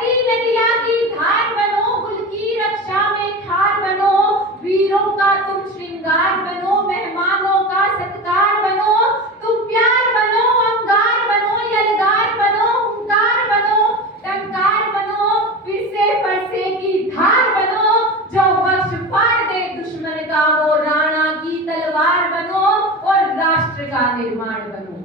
बहती नदिया की धार बनो, कुल की रक्षा में ठार बनो, वीरों का तुम श्रृंगार बनो, मेहमानों का सत्कार बनो, तुम प्यार बनो, अंगार बनो, यलगार बनो, हुंकार बनो, टंकार बनो, फिर से फरसे की धार बनो, जो वक्ष फाड़ दे दुश्मन का वो राणा की तलवार बनो और राष्ट्र का निर्माण बनो।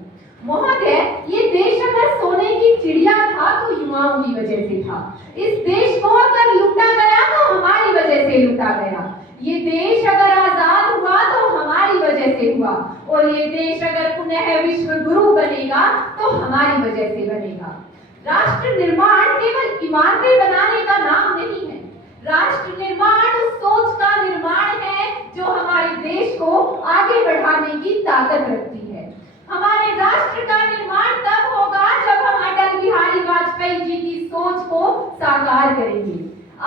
महोदय, ये देश अगर सोने की चिड़िया था तो युवाओं की वजह से था। इस देश को अगर लूटा गया तो हमारी वजह से लूटा गया। ये देश अगर आजाद हुआ तो हमारी वजह से हुआ, और ये देश अगर पुनः विश्व गुरु बनेगा तो हमारी वजह से बनेगा। राष्ट्र निर्माण केवल इमारतें बनाने का नाम नहीं है। राष्ट्र निर्माण उस सोच का निर्माण है जो हमारे देश को आगे बढ़ाने की ताकत रखती है। हमारे राष्ट्र का निर्माण तब होगा जब हम अटल बिहारी वाजपेयी जी की सोच को साकार करेंगे।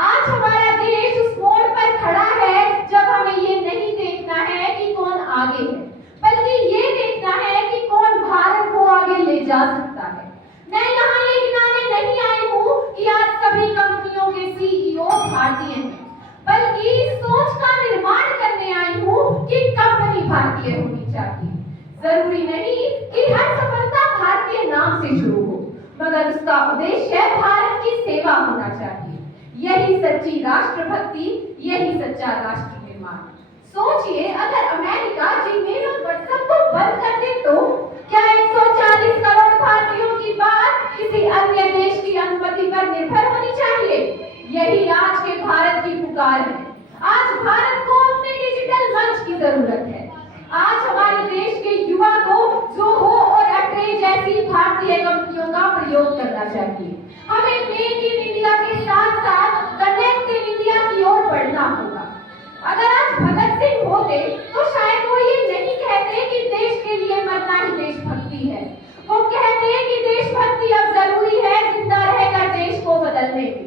आज हमारा देश उस मोड़ पर खड़ा है जब हमें ये नहीं देखना है कि कौन आगे है, बल्कि ये देखना है कि कौन भारत को आगे ले जा सकता है। मैं यहाँ ये गिनाने नहीं आई हूँ कि आज सभी कंपनियों के सीईओ भारतीय हैं, बल्कि इस सोच का निर्माण करने आई हूँ कि कंपनी भारतीय होनी चाहिए। जरूरी नहीं कि हर सफलता भारतीय नाम से शुरू हो, मगर उसका उद्देश्य भारत की सेवा होना चाहिए। यही सच्ची राष्ट्रभक्ति, यही सच्चा राष्ट्र निर्माण। सोचिए, अगर अमेरिका जीमेल और व्हाट्सएप को बंद कर दे तो क्या 140 करोड़ भारतीयों की बात किसी अन्य देश की अनुमति पर निर्भर होनी चाहिए? यही आज के भारत की पुकार है। आज भारत को अपने डिजिटल मंच की जरूरत है। आज हमारे देश के युवा को जोहो और अट्रे जैसी भारतीय कंपनियों का प्रयोग करना चाहिए। हमें मेक इन इंडिया के साथ साथ कनेक्ट इन इंडिया की ओर बढ़ना होगा। अगर आज भगत सिंह होते तो शायद वो ये नहीं कहते कि देश के लिए मरना ही देशभक्ति है। वो कहते कि देशभक्ति अब जरूरी है जिंदा रहकर देश को बदलने की।